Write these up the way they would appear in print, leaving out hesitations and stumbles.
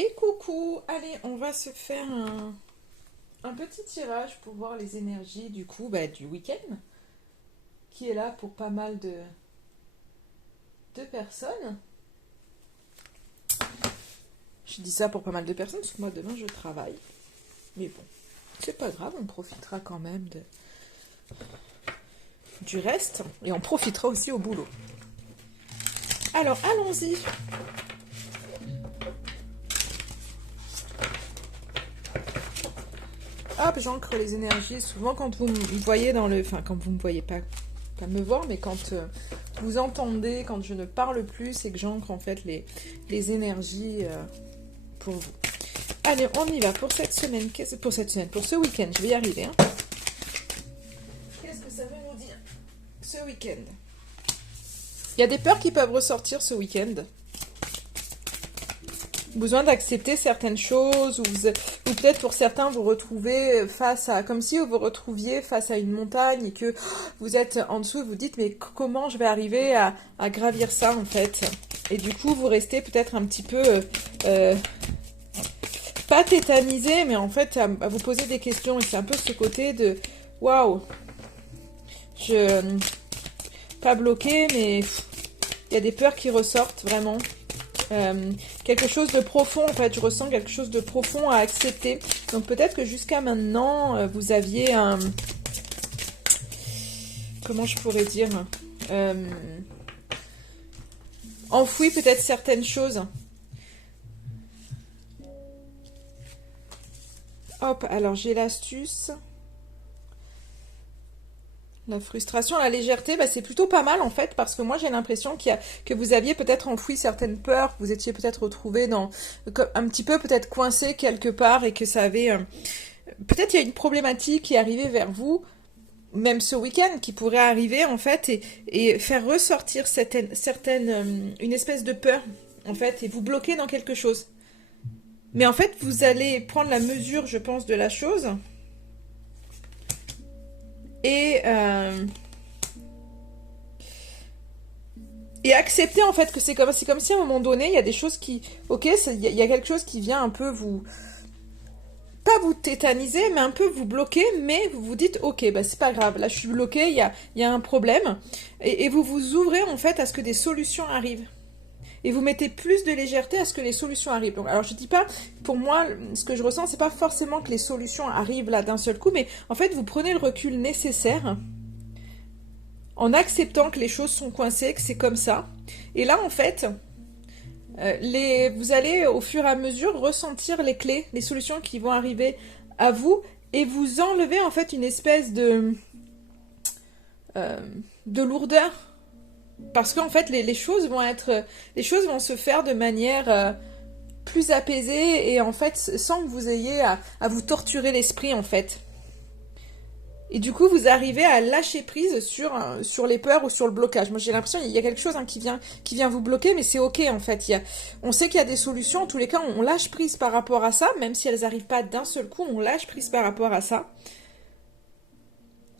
Et coucou, allez, on va se faire un petit tirage pour voir les énergies du coup du week-end, qui est là pour pas mal de personnes. Je dis ça pour pas mal de personnes parce que moi demain je travaille. Mais bon, c'est pas grave, on profitera quand même du reste et on profitera aussi au boulot. Alors allons-y. Hop, j'ancre les énergies. Souvent quand vous me voyez dans le... Enfin, quand vous me voyez pas me voir, mais quand vous entendez, quand je ne parle plus, c'est que j'ancre en fait les énergies pour vous. Allez, on y va pour cette semaine. Pour ce week-end, je vais y arriver. Hein. Qu'est-ce que ça veut nous dire ce week-end? Il y a des peurs qui peuvent ressortir ce week-end. Besoin d'accepter certaines choses, ou peut-être pour certains vous retrouvez face à, comme si vous vous retrouviez face à une montagne et que vous êtes en dessous et vous dites mais comment je vais arriver à gravir ça en fait, et du coup vous restez peut-être un petit peu pas tétanisé, mais en fait à vous poser des questions, et c'est un peu ce côté de waouh, pas bloqué, mais il y a des peurs qui ressortent vraiment. Quelque chose de profond, en fait, je ressens quelque chose de profond à accepter. Donc peut-être que jusqu'à maintenant, vous aviez un... Comment je pourrais dire enfoui peut-être certaines choses. Hop, alors j'ai l'astuce. La frustration, la légèreté, c'est plutôt pas mal en fait, parce que moi j'ai l'impression que vous aviez peut-être enfoui certaines peurs, que vous étiez peut-être retrouvé dans un petit peu peut-être coincé quelque part, et que ça avait peut-être il y a une problématique qui est arrivée vers vous, même ce week-end, qui pourrait arriver en fait et faire ressortir une espèce de peur en fait, et vous bloquer dans quelque chose. Mais en fait vous allez prendre la mesure, je pense, de la chose. Et accepter en fait que c'est comme si à un moment donné il y a des choses qui, ok, il y a quelque chose qui vient un peu vous, pas vous tétaniser, mais un peu vous bloquer, mais vous vous dites ok, c'est pas grave, là je suis bloqué, il y a un problème, et vous vous ouvrez en fait à ce que des solutions arrivent. Et vous mettez plus de légèreté à ce que les solutions arrivent. Donc, alors je dis pas, pour moi, ce que je ressens, c'est pas forcément que les solutions arrivent là d'un seul coup, mais en fait vous prenez le recul nécessaire en acceptant que les choses sont coincées, que c'est comme ça. Et là en fait, vous allez au fur et à mesure ressentir les clés, les solutions qui vont arriver à vous, et vous enlever en fait une espèce de lourdeur. Parce qu'en fait, les choses vont se faire de manière plus apaisée, et en fait, sans que vous ayez à vous torturer l'esprit, en fait. Et du coup, vous arrivez à lâcher prise sur les peurs ou sur le blocage. Moi, j'ai l'impression qu'il y a quelque chose qui vient vous bloquer, mais c'est ok, en fait. On sait qu'il y a des solutions. En tous les cas, on lâche prise par rapport à ça, même si elles n'arrivent pas d'un seul coup, on lâche prise par rapport à ça.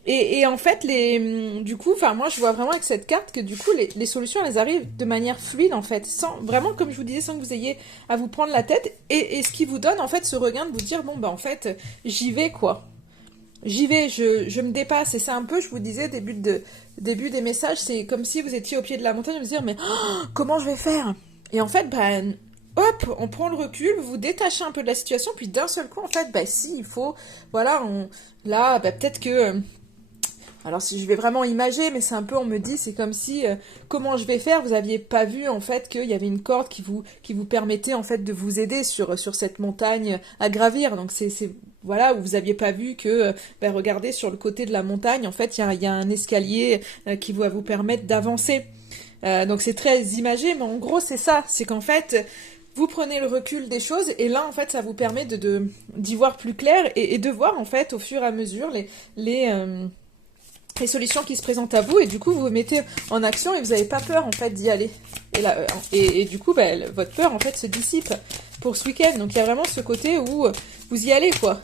Et en fait, du coup, moi je vois vraiment avec cette carte que du coup, les solutions, elles arrivent de manière fluide en fait, vraiment, comme je vous disais, sans que vous ayez à vous prendre la tête, et ce qui vous donne en fait ce regain de vous dire, bon en fait, j'y vais quoi. J'y vais, je me dépasse, et c'est un peu, je vous disais, début des messages, c'est comme si vous étiez au pied de la montagne et vous dire, mais comment je vais faire? Et en fait, hop, on prend le recul, vous détachez un peu de la situation, puis d'un seul coup, en fait, si, il faut, voilà, là, peut-être que... alors si je vais vraiment imager, mais c'est un peu, on me dit, c'est comme si, comment je vais faire, vous aviez pas vu en fait qu'il y avait une corde qui vous permettait en fait de vous aider sur cette montagne à gravir. Donc c'est voilà, où vous aviez pas vu que, regardez sur le côté de la montagne, en fait il y a un escalier qui va vous permettre d'avancer. Donc c'est très imagé, mais en gros c'est ça, c'est qu'en fait vous prenez le recul des choses, et là en fait ça vous permet d'y voir plus clair, et de voir en fait au fur et à mesure les solutions qui se présentent à vous, et du coup vous vous mettez en action et vous n'avez pas peur en fait d'y aller. Et, là, et du coup votre peur en fait se dissipe pour ce week-end. Donc il y a vraiment ce côté où vous y allez quoi.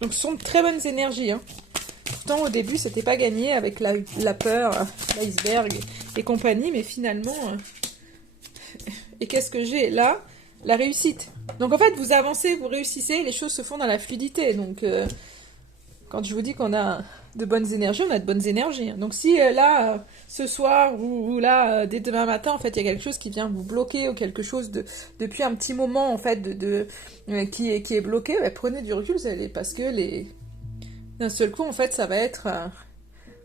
Donc ce sont de très bonnes énergies. Hein. Pourtant au début c'était pas gagné avec la peur, l'iceberg et compagnie, mais finalement Et qu'est-ce que j'ai là? La réussite. Donc en fait, vous avancez, vous réussissez, les choses se font dans la fluidité. Donc quand je vous dis qu'on a de bonnes énergies, on a de bonnes énergies. Donc si là, ce soir, ou là, dès demain matin, en fait, il y a quelque chose qui vient vous bloquer, ou quelque chose depuis un petit moment, en fait, qui est bloqué, bah, prenez du recul, parce que d'un seul coup, en fait, ça va être...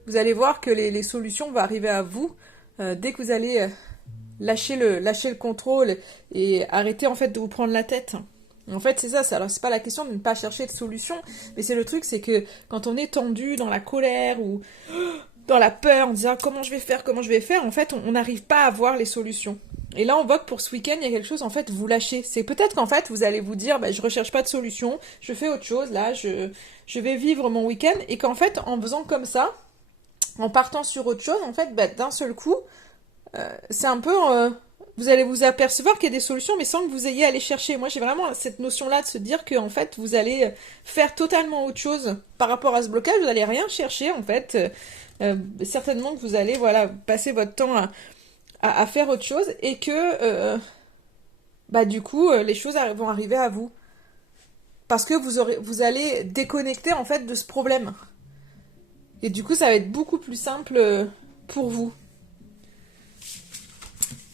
vous allez voir que les solutions vont arriver à vous dès que vous allez lâcher le contrôle et arrêter, en fait, de vous prendre la tête. En fait, c'est ça. Alors, c'est pas la question de ne pas chercher de solution, mais c'est le truc, c'est que quand on est tendu dans la colère ou dans la peur, en disant comment je vais faire, en fait, on n'arrive pas à voir les solutions. Et là, on voit que pour ce week-end, il y a quelque chose, en fait, vous lâchez. C'est peut-être qu'en fait, vous allez vous dire, bah, je recherche pas de solution, je fais autre chose, là, je vais vivre mon week-end, et qu'en fait, en faisant comme ça, en partant sur autre chose, en fait, bah, d'un seul coup, c'est un peu... vous allez vous apercevoir qu'il y a des solutions, mais sans que vous ayez à les chercher. Moi, j'ai vraiment cette notion-là de se dire que, en fait, vous allez faire totalement autre chose par rapport à ce blocage. Vous n'allez rien chercher, en fait. Certainement que vous allez, voilà, passer votre temps à faire autre chose et que, bah, du coup, les choses vont arriver à vous. Parce que vous allez déconnecter, en fait, de ce problème. Et du coup, ça va être beaucoup plus simple pour vous.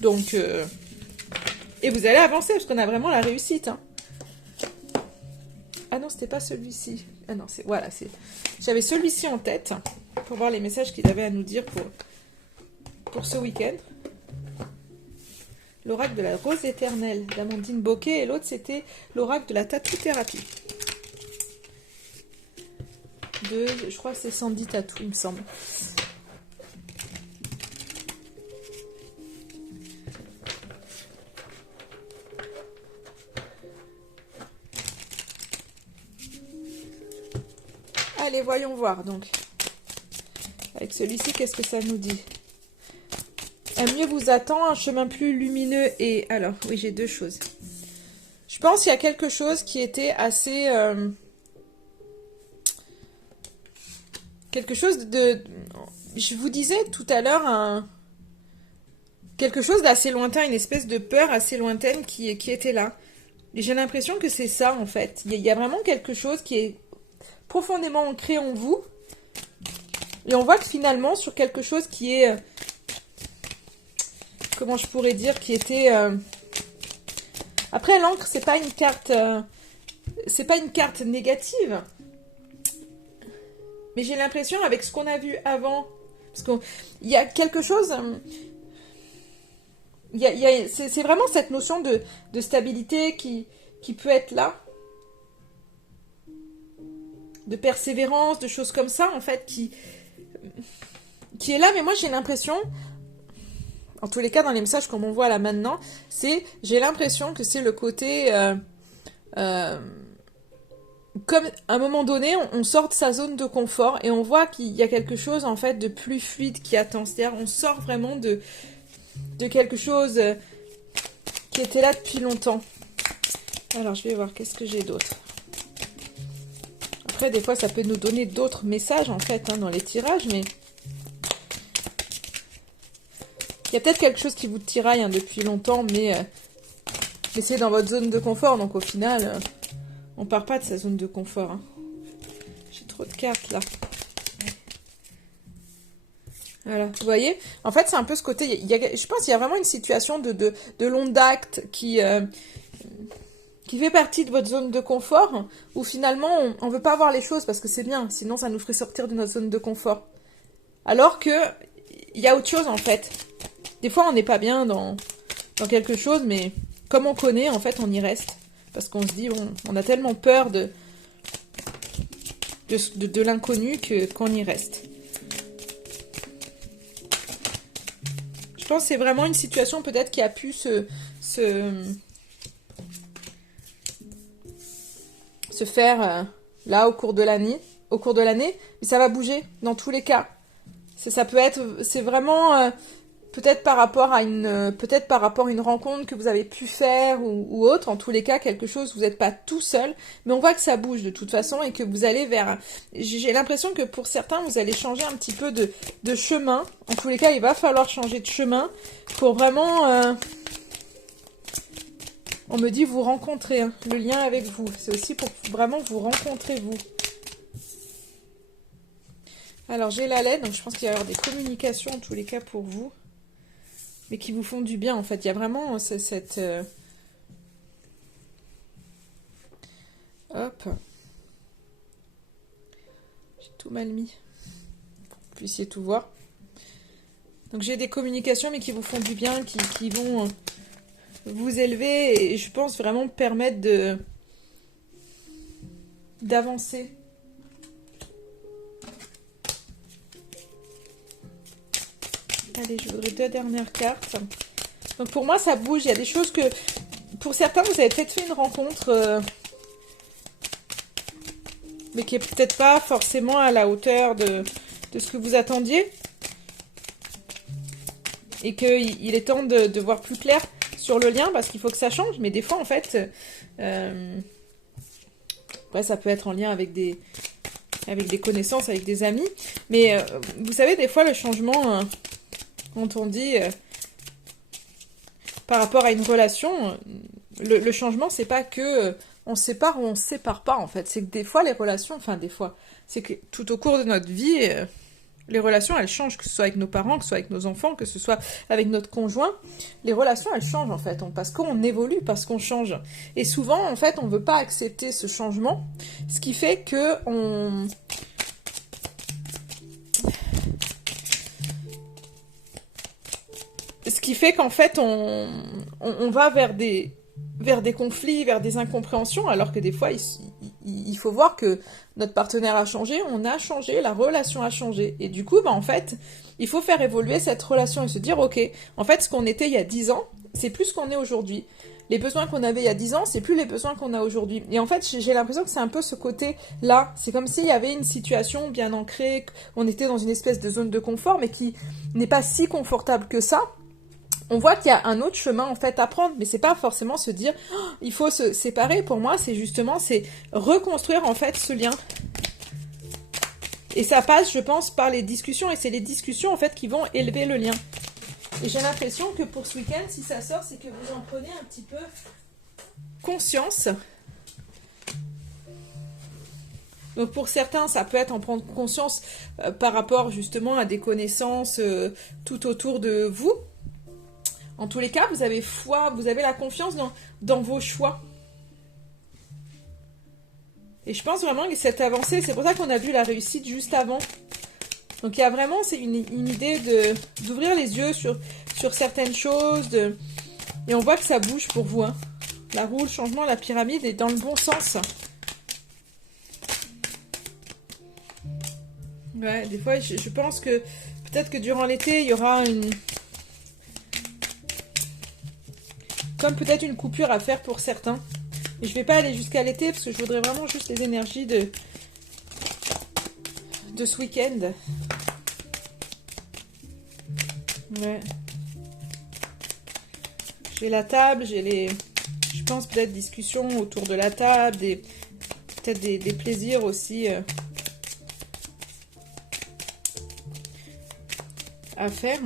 Donc, et vous allez avancer, parce qu'on a vraiment la réussite. Hein. Ah non, c'était pas celui-ci. Ah non, voilà, j'avais celui-ci en tête, pour voir les messages qu'il avait à nous dire pour ce week-end. L'oracle de la rose éternelle, d'Amandine Bocquet, et l'autre, c'était l'oracle de la tatou-thérapie. Je crois que c'est Sandy Tatou, il me semble. Allez, voyons voir, donc. Avec celui-ci, qu'est-ce que ça nous dit? Un mieux vous attend, un chemin plus lumineux et... Alors, oui, j'ai deux choses. Je pense qu'il y a quelque chose qui était assez... quelque chose de... Je vous disais tout à l'heure, quelque chose d'assez lointain, une espèce de peur assez lointaine qui était là. Et j'ai l'impression que c'est ça, en fait. Il y a vraiment quelque chose qui est profondément ancré en vous. Et on voit que finalement, sur quelque chose qui est... comment je pourrais dire, qui était... Après, l'encre, c'est pas une carte... c'est pas une carte négative. Mais j'ai l'impression, avec ce qu'on a vu avant... Parce qu'il y a quelque chose... c'est vraiment cette notion de stabilité qui peut être là. De persévérance, de choses comme ça, en fait, qui est là. Mais moi, j'ai l'impression... En tous les cas, dans les messages comme on voit là maintenant, j'ai l'impression que c'est le côté... comme à un moment donné, on sort de sa zone de confort et on voit qu'il y a quelque chose en fait de plus fluide qui attend. C'est-à-dire on sort vraiment de quelque chose qui était là depuis longtemps. Alors je vais voir, qu'est-ce que j'ai d'autre. Après, des fois, ça peut nous donner d'autres messages en fait dans les tirages, mais... Il y a peut-être quelque chose qui vous tiraille depuis longtemps, mais c'est dans votre zone de confort. Donc au final, on part pas de sa zone de confort. Hein. J'ai trop de cartes là. Voilà, vous voyez. En fait, c'est un peu ce côté... je pense qu'il y a vraiment une situation de l'onde d'acte qui fait partie de votre zone de confort, où finalement, on ne veut pas voir les choses parce que c'est bien, sinon ça nous ferait sortir de notre zone de confort. Alors que il y a autre chose en fait. Des fois, on n'est pas bien dans quelque chose, mais comme on connaît, en fait, on y reste. Parce qu'on se dit, on a tellement peur de l'inconnu qu'on y reste. Je pense que c'est vraiment une situation peut-être qui a pu se faire là au cours de l'année. Mais ça va bouger dans tous les cas. C'est vraiment... peut-être par rapport à une rencontre que vous avez pu faire ou autre, en tous les cas, quelque chose, vous n'êtes pas tout seul, mais on voit que ça bouge de toute façon et que vous allez vers... J'ai l'impression que pour certains, vous allez changer un petit peu de chemin. En tous les cas, il va falloir changer de chemin pour vraiment On me dit vous rencontrer, hein, le lien avec vous. C'est aussi pour vraiment vous rencontrer, vous. Alors, j'ai la lettre, donc je pense qu'il va y avoir des communications, en tous les cas, pour vous. Mais qui vous font du bien, en fait. Il y a vraiment cette... Hop. J'ai tout mal mis. Pour que vous puissiez tout voir. Donc, j'ai des communications, mais qui vous font du bien, qui vont vous élever. Et je pense vraiment permettre d'avancer. Allez, je voudrais 2 dernières cartes. Donc pour moi, ça bouge. Il y a des choses que... Pour certains, vous avez peut-être fait une rencontre... mais qui est peut-être pas forcément à la hauteur de ce que vous attendiez. Et qu'il est temps de voir plus clair sur le lien, parce qu'il faut que ça change. Mais des fois, en fait... ouais, ça peut être en lien avec des connaissances, avec des amis. Mais vous savez, des fois, le changement... quand on dit par rapport à une relation, le changement, c'est pas que on se sépare ou on se sépare pas, en fait. C'est que des fois, les relations, enfin des fois, c'est que tout au cours de notre vie, les relations, elles changent, que ce soit avec nos parents, que ce soit avec nos enfants, que ce soit avec notre conjoint. Les relations, elles changent, en fait, parce qu'on évolue, parce qu'on change. Et souvent, en fait, on veut pas accepter ce changement, ce qui fait que ce qui fait qu'en fait, on va vers des conflits, vers des incompréhensions, alors que des fois, il faut voir que notre partenaire a changé, on a changé, la relation a changé. Et du coup, bah, en fait, il faut faire évoluer cette relation et se dire, ok, en fait, ce qu'on était il y a 10 ans, c'est plus ce qu'on est aujourd'hui. Les besoins qu'on avait il y a 10 ans, c'est plus les besoins qu'on a aujourd'hui. Et en fait, j'ai l'impression que c'est un peu ce côté-là. C'est comme s'il y avait une situation bien ancrée, qu'on était dans une espèce de zone de confort, mais qui n'est pas si confortable que ça. On voit qu'il y a un autre chemin en fait à prendre, mais c'est pas forcément se dire oh, il faut se séparer. Pour moi, c'est reconstruire en fait ce lien. Et ça passe, je pense, par les discussions, et c'est les discussions en fait qui vont élever le lien. Et j'ai l'impression que pour ce week-end, si ça sort, c'est que vous en prenez un petit peu conscience. Donc pour certains, ça peut être en prendre conscience par rapport justement à des connaissances tout autour de vous. En tous les cas, vous avez foi, vous avez la confiance dans vos choix. Et je pense vraiment que cette avancée, c'est pour ça qu'on a vu la réussite juste avant. Donc il y a vraiment, c'est une idée d'ouvrir les yeux sur certaines choses. Et on voit que ça bouge pour vous. Hein. La roue, le changement, la pyramide est dans le bon sens. Ouais, des fois, je pense que peut-être que durant l'été, il y aura comme peut-être une coupure à faire pour certains. Et je vais pas aller jusqu'à l'été parce que je voudrais vraiment juste les énergies de ce week-end. Ouais. J'ai la table, je pense peut-être discussions autour de la table, peut-être des plaisirs aussi à faire.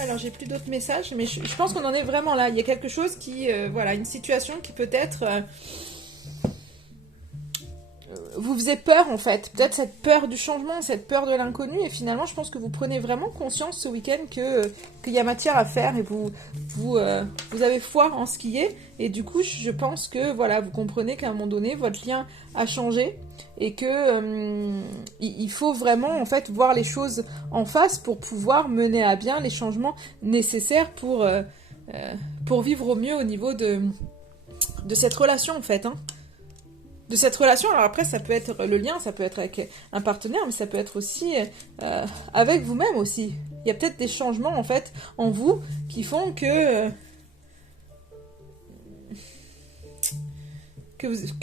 Alors, j'ai plus d'autres messages, mais je pense qu'on en est vraiment là. Il y a quelque chose qui... voilà, une situation qui peut-être... vous faisait peur, en fait. Peut-être cette peur du changement, cette peur de l'inconnu. Et finalement, je pense que vous prenez vraiment conscience ce week-end qu'il y a matière à faire. Et vous avez foi en ce qui est. Et du coup, je pense que, voilà, vous comprenez qu'à un moment donné, votre lien a changé. Et que il faut vraiment en fait voir les choses en face pour pouvoir mener à bien les changements nécessaires pour vivre au mieux au niveau de cette relation en fait. Hein. De cette relation, alors après ça peut être le lien, ça peut être avec un partenaire, mais ça peut être aussi avec vous-même aussi. Il y a peut-être des changements en fait en vous qui font que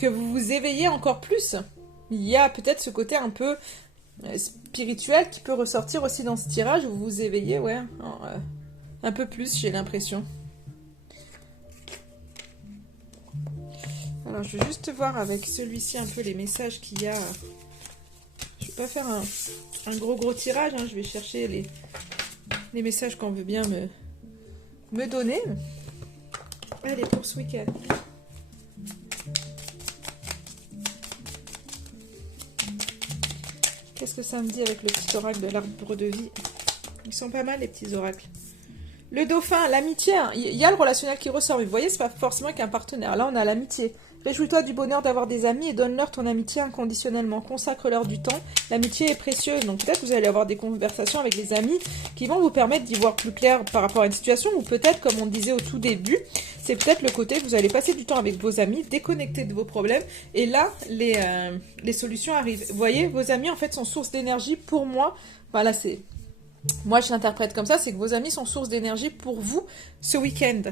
vous vous éveillez encore plus. Il y a peut-être ce côté un peu spirituel qui peut ressortir aussi dans ce tirage où vous vous éveillez, ouais, un peu plus, j'ai l'impression. Alors, je vais juste voir avec celui-ci un peu les messages qu'il y a. Je vais pas faire un gros tirage, hein. Je vais chercher les messages qu'on veut bien me donner. Allez, pour ce week-end. Qu'est-ce que ça me dit avec le petit oracle de l'arbre de vie? Ils sont pas mal, les petits oracles. Le dauphin, l'amitié, hein. Il y a le relationnel qui ressort, mais vous voyez, c'est pas forcément qu'un partenaire. Là, on a l'amitié. Réjouis-toi du bonheur d'avoir des amis et donne-leur ton amitié inconditionnellement. Consacre-leur du temps. L'amitié est précieuse, donc peut-être vous allez avoir des conversations avec les amis qui vont vous permettre d'y voir plus clair par rapport à une situation, ou peut-être, comme on disait au tout début, c'est peut-être le côté que vous allez passer du temps avec vos amis, déconnecter de vos problèmes, et là, les solutions arrivent. Vous voyez, vos amis, en fait, sont source d'énergie pour moi. Voilà, c'est... Moi, je l'interprète comme ça, c'est que vos amis sont source d'énergie pour vous ce week-end.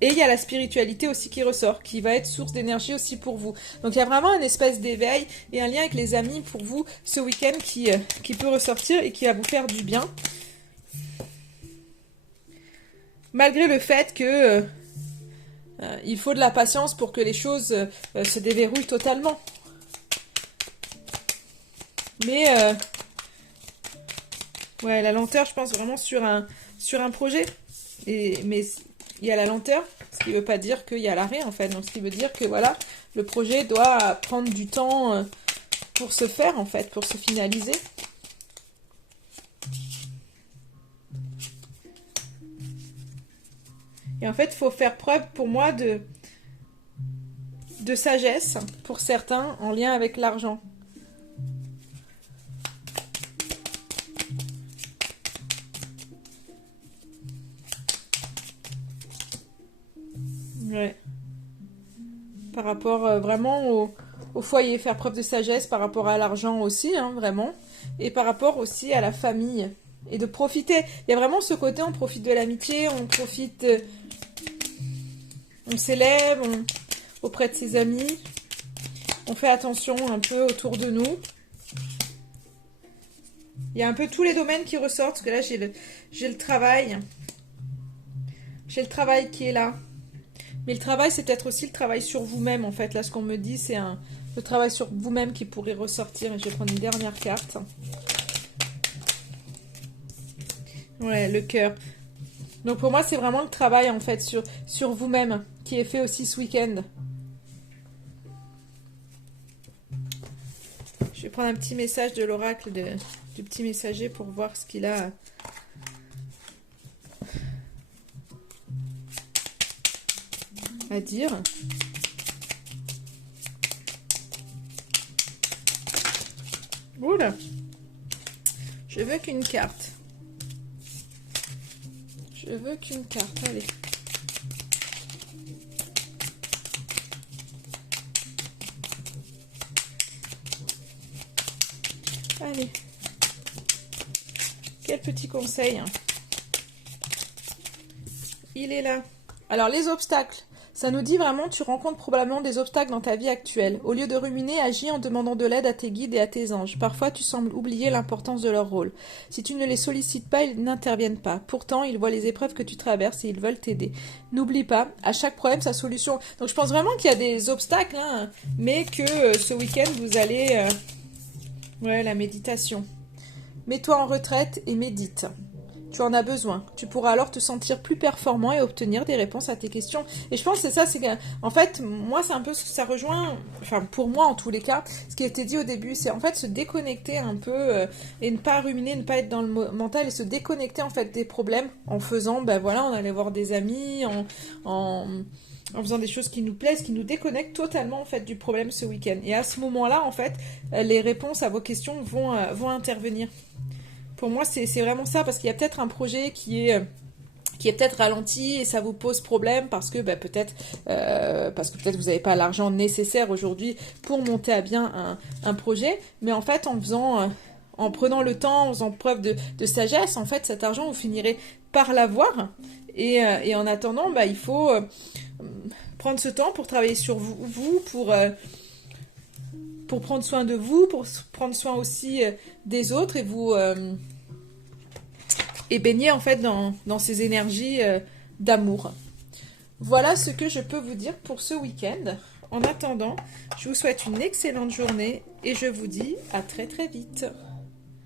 Et il y a la spiritualité aussi qui ressort, qui va être source d'énergie aussi pour vous. Donc il y a vraiment une espèce d'éveil et un lien avec les amis pour vous ce week-end qui peut ressortir et qui va vous faire du bien. Malgré le fait que il faut de la patience pour que les choses se déverrouillent totalement. Mais ouais, la lenteur, je pense vraiment sur un projet. Mais il y a la lenteur, ce qui ne veut pas dire qu'il y a l'arrêt en fait. Donc ce qui veut dire que voilà, le projet doit prendre du temps pour se faire en fait, pour se finaliser. Et en fait, il faut faire preuve pour moi de sagesse pour certains en lien avec l'argent. Ouais. Par rapport vraiment au foyer, faire preuve de sagesse par rapport à l'argent aussi, hein, vraiment. Et par rapport aussi à la famille. Et de profiter. Il y a vraiment ce côté, on profite de l'amitié, on profite, on s'élève auprès de ses amis. On fait attention un peu autour de nous. Il y a un peu tous les domaines qui ressortent, parce que là, j'ai le travail. J'ai le travail qui est là. Mais le travail, c'est peut-être aussi le travail sur vous-même, en fait. Là, ce qu'on me dit, c'est le travail sur vous-même qui pourrait ressortir. Et je vais prendre une dernière carte. Ouais, le cœur. Donc, pour moi, c'est vraiment le travail, en fait, sur vous-même, qui est fait aussi ce week-end. Je vais prendre un petit message de l'oracle du petit messager pour voir ce qu'il a à dire. Oula. Je veux qu'une carte. Je veux qu'une carte, allez. Allez. Quel petit conseil. Il est là. Alors, les obstacles. Ça nous dit vraiment, tu rencontres probablement des obstacles dans ta vie actuelle. Au lieu de ruminer, agis en demandant de l'aide à tes guides et à tes anges. Parfois, tu sembles oublier l'importance de leur rôle. Si tu ne les sollicites pas, ils n'interviennent pas. Pourtant, ils voient les épreuves que tu traverses et ils veulent t'aider. N'oublie pas, à chaque problème, sa solution. Donc, je pense vraiment qu'il y a des obstacles, hein, mais que ce week-end, vous allez... Ouais, la méditation. Mets-toi en retraite et médite. Tu en as besoin. Tu pourras alors te sentir plus performant et obtenir des réponses à tes questions. Et je pense que c'est ça, c'est que, en fait, moi, c'est un peu ce que ça rejoint, enfin, pour moi, en tous les cas, ce qui a été dit au début, c'est en fait se déconnecter un peu et ne pas ruminer, ne pas être dans le mental et se déconnecter, en fait, des problèmes en faisant, ben voilà, on allait voir des amis, en faisant des choses qui nous plaisent, qui nous déconnectent totalement, en fait, du problème ce week-end. Et à ce moment-là, en fait, les réponses à vos questions vont intervenir. Pour moi, c'est vraiment ça, parce qu'il y a peut-être un projet qui est peut-être ralenti et ça vous pose problème parce que peut-être vous n'avez pas l'argent nécessaire aujourd'hui pour monter à bien un projet. Mais en fait, en prenant le temps, en faisant preuve de sagesse, en fait, cet argent, vous finirez par l'avoir. Et en attendant, il faut prendre ce temps pour travailler sur vous pour prendre soin de vous, pour prendre soin aussi des autres et baigner en fait dans ces énergies d'amour. Voilà ce que je peux vous dire pour ce week-end. En attendant, je vous souhaite une excellente journée et je vous dis à très très vite.